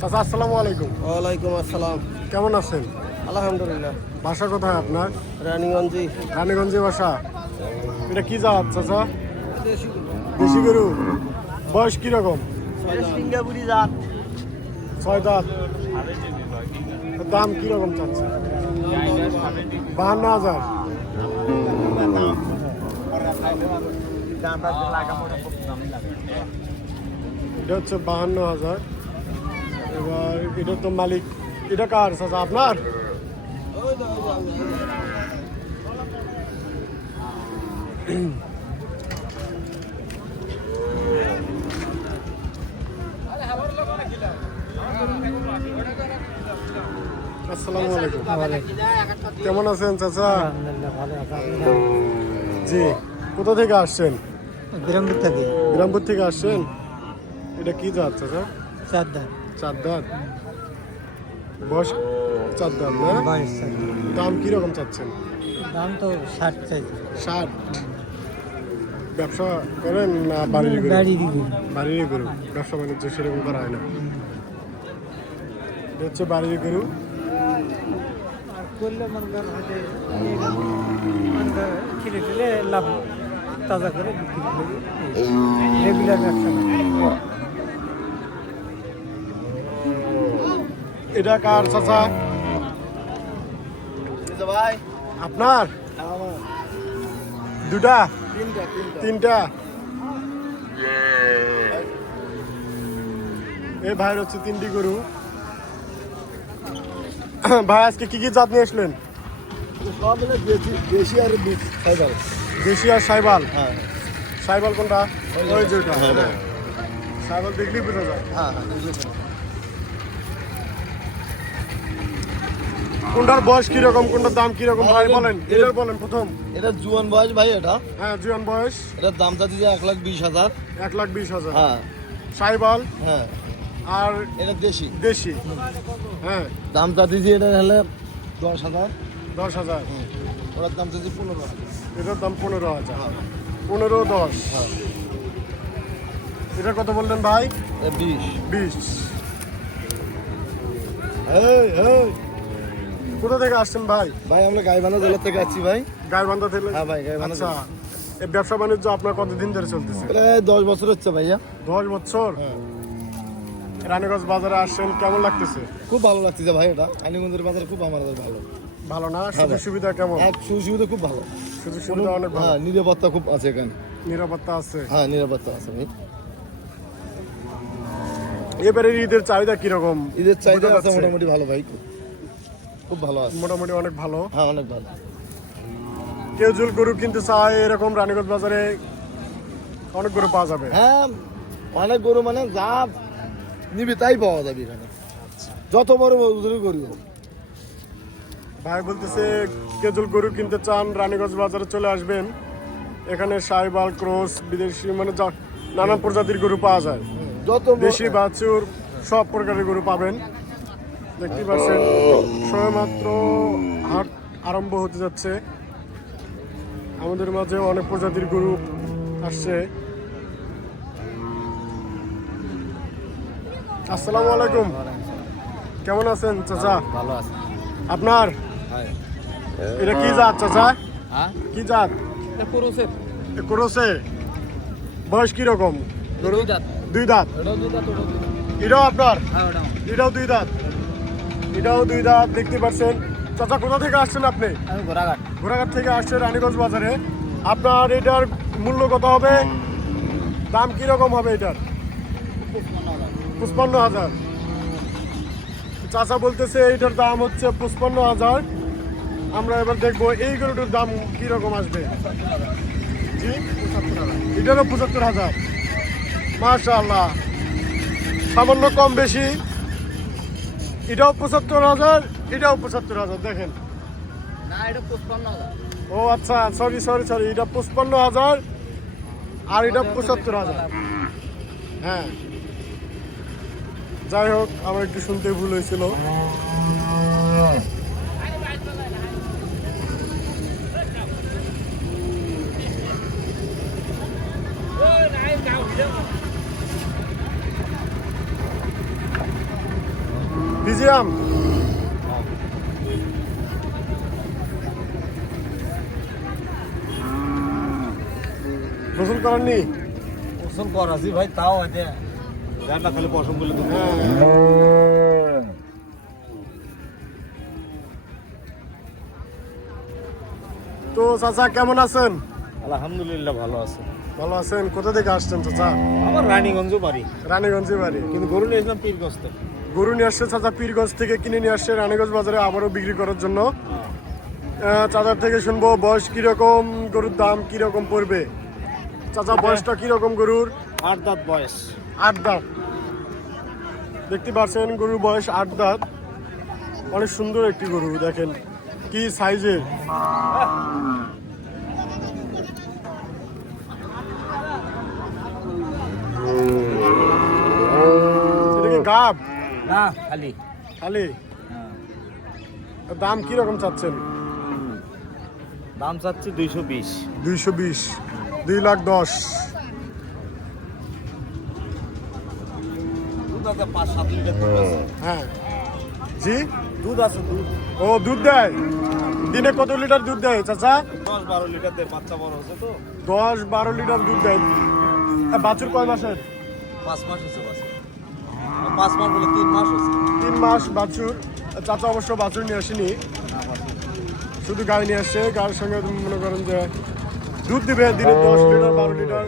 চাচা আসসালামু আলাইকুম। ওয়ালাইকুম আসসালাম। কেমন আছেন? আলহামদুলিল্লাহ। বাসা কোথায় আপনার? রানীগঞ্জি। রানীগঞ্জে বাসা। এটা কি জাত চাচা? দেশি গরু। বয়স কীরকম? সিঙ্গাপুরি জাত। ছয় দাঁত। দাম কীরকম চাচ্ছে? বাহান্ন হাজার। এটা হচ্ছে বাহান্ন হাজার। এবার এটা তো মালিক এটা কার চাচা আপনার? আসসালামু আলাইকুম। কেমন আছেন চাচা? জি। কোথা থেকে আসছেন? বিরঙ্গুর থেকে। বিরামপুর থেকে আসছেন? এটা কি জাত চাচা? চারদার চার দাঁত বয়স চার দাঁত না দাম কীরকম চাচ্ছেন? দাম তো ষাট চাইছে। ষাট? ব্যবসা করেন না বাড়ির বাড়ির গরু। ব্যবসা বাণিজ্য সেরকম করা হয় না। এটা হচ্ছে বাড়ির গরু। করলে মনে করেন লাভ তাজা করে বিক্রি করি। রেগুলার ব্যবসা এটা কার চাচা? ভাই। আপনার? দুটা? তিনটা তিনটা। তিনটা? এই ভাইয়ের হচ্ছে তিনটি গরু। ভাই আজকে কি কি জাত নিয়ে আসলেন? সব মিলে বেশি বেশি আর দেশি আর সাইবাল। হ্যাঁ। সাইবাল কোনটা? ওই যে হ্যাঁ, হ্যাঁ। সাইবাল দেখলেই বোঝা যায়। হ্যাঁ হ্যাঁ কোনটার বয়স কীরকম কোনটার দাম কীরকম ভাই বলেন এটার বলেন প্রথম। এটা জুয়ান বয়স ভাই এটা। হ্যাঁ জুয়ান বয়স। এটার দাম চাচ্ছি যে এক লাখ বিশ হাজার। এক লাখ বিশ হাজার। হ্যাঁ। সাইবাল? হ্যাঁ। আর এটা দেশি। দেশি। হ্যাঁ। দাম চাচ্ছি যে এটা হলে দশ হাজার। দশ হাজার। ওটার দাম চাচ্ছি পনেরো এটার দাম পনেরো হাজার। পনেরো দশ। এটা কত বললেন ভাই? বিশ। বিশ। কোথা থেকে আসছেন ভাই? ভাই আমরা গাইবান্ধা জেলার থেকে আসছি ভাই। গাইবান্ধা থেকে? হ্যাঁ ভাই, গাইবান্ধা আচ্ছা। এই ব্যবসা বাণিজ্য আপনার কতদিন ধরে চলতেছে? এটা দশ বছর হচ্ছে ভাইয়া। দশ বছর? হ্যাঁ। রানীগঞ্জ বাজারে আসছেন কেমন লাগতেছে? খুব ভালো লাগতেছে ভাই এটা। আলিগঞ্জের বাজারে খুব আমাদের ভালো। ভালো না? সুযোগ সুবিধা কেমন? এক সুবিধা খুব ভালো। সুযোগ সুবিধা অনেক ভালো। হ্যাঁ নিরাপত্তা খুব আছে এখানে। নিরাপত্তা আছে? হ্যাঁ নিরাপত্তা আছে ভাই। এবারে ঈদের চাহিদা কীরকম? ঈদের চাহিদা আছে মোটামুটি ভালো ভাই। খুব ভালো আছে। মোটামুটি অনেক ভালো? হ্যাঁ অনেক ভালো। কেউ জুল গরু কিনতে চায় এরকম রানীগঞ্জ বাজারে অনেক গরু পাওয়া যাবে? হ্যাঁ অনেক গরু মানে যা নিবি তাই পাওয়া যাবে এখানে। যত বড় গরু হোক। ভাই বলতেছে কেজুল গরু কিনতে চান রানীগঞ্জ বাজারে চলে আসবেন। এখানে সাইবাল ক্রস বিদেশি মানে নানান প্রজাতির গরু পাওয়া যায়। যত দেশি বাছুর সব প্রকারের গরু পাবেন। দেখতে পাচ্ছেন সবেমাত্র হাট আরম্ভ হতে যাচ্ছে। আমাদের মাঝে অনেক প্রজাতির গরু আসছে। আসসালামু আলাইকুম। কেমন আছেন চাচা? ভালো আছে। আপনার? এটা কি জাত চাচা? কি জাত? ক্রসে বয়স কীরকম? দুই দাঁত। এটাও আপনার? হ্যাঁ এটাও দুই দাঁত। এটাও দুই দাঁত দেখতে পাচ্ছেন। চাচা কোথা থেকে আসছেন আপনি? ঘোড়াঘাট। ঘোড়াঘাট থেকে আসছেন রানীগঞ্জ বাজারে। আপনার এটার মূল্য কত হবে? দাম কীরকম হবে এটার? পঁচপান্ন হাজার। চাচা বলতেছে এইটার দাম হচ্ছে পঁচপান্ন হাজার। আমরা এবার দেখব এই গরুটার দাম কীরকম আসবে। জি? এটারও পঁচাত্তর হাজার। মাশা আল্লাহ সামান্য কম বেশি। এটাও পঁচাত্তর হাজার এটাও পঁচাত্তর হাজার দেখেন। ও আচ্ছা সরি সরি সরি এটা পঁচপান্ন হাজার আর এটা পঁচাত্তর হাজার। হ্যাঁ। যাই হোক আমার একটু শুনতে ভুল হয়েছিল। ফিজিয়াম গোসল করাননি? গোসল করাছি ভাই তাও হয়তো গানটা খালি পছন্দ করলে তো চাচা কেমন আছেন? আলহামদুলিল্লাহ ভালো আছে। ভালো আছেন? কোথা থেকে আসছেন চাচা? আমার রানীগঞ্জ বাড়ি। রানীগঞ্জে বাড়ি। কিন্তু গরু নিয়েছিলাম পীরগঞ্জ থেকে। গরু নিয়ে আসছে চাচা পীরগঞ্জ থেকে কিনে নিয়ে আসছে রানীগঞ্জ বাজারে আবারও বিক্রি করার জন্য। চাচার থেকে শুনব বয়স কীরকম গরুর দাম কীরকম পড়বে? চাচা বয়সটা কীরকম গরুর? আট দাঁত বয়স। আট দাঁত। দেখতে পাচ্ছেন গরুর বয়স আট দাঁত। অনেক সুন্দর একটি গরু দেখেন। কি সাইজের? গাব? না? খালি। খালি? দাম কীরকম চাচ্ছেন? দাম চাচ্ছি দুইশো বিশ। দুইশো বিশ দুই লাখ দশ। দুধ আছে পাঁচ সাত লিটার দুধ আছে। হ্যাঁ। জি? দুধ আছে দুধ। ও দুধ দেয়? দিনে কত লিটার দুধ দেয় চাচা? দশ বারো লিটার দেয় বাচ্চা বড় হচ্ছে তো। দশ বারো লিটার দুধ দেয়। বাছুর কয় মাসের? পাঁচ মাস হচ্ছে পাঁচ মাস বলে তিন মাস তিন মাস বাছুর, চাচা অবশ্য বাছুর নিয়ে আসেনি। শুধু গাড়ি নিয়ে আসছে, গাড়ির সঙ্গে মনে করেন যে দুধ দিবে, দিনে দশ লিটার, বারো লিটার।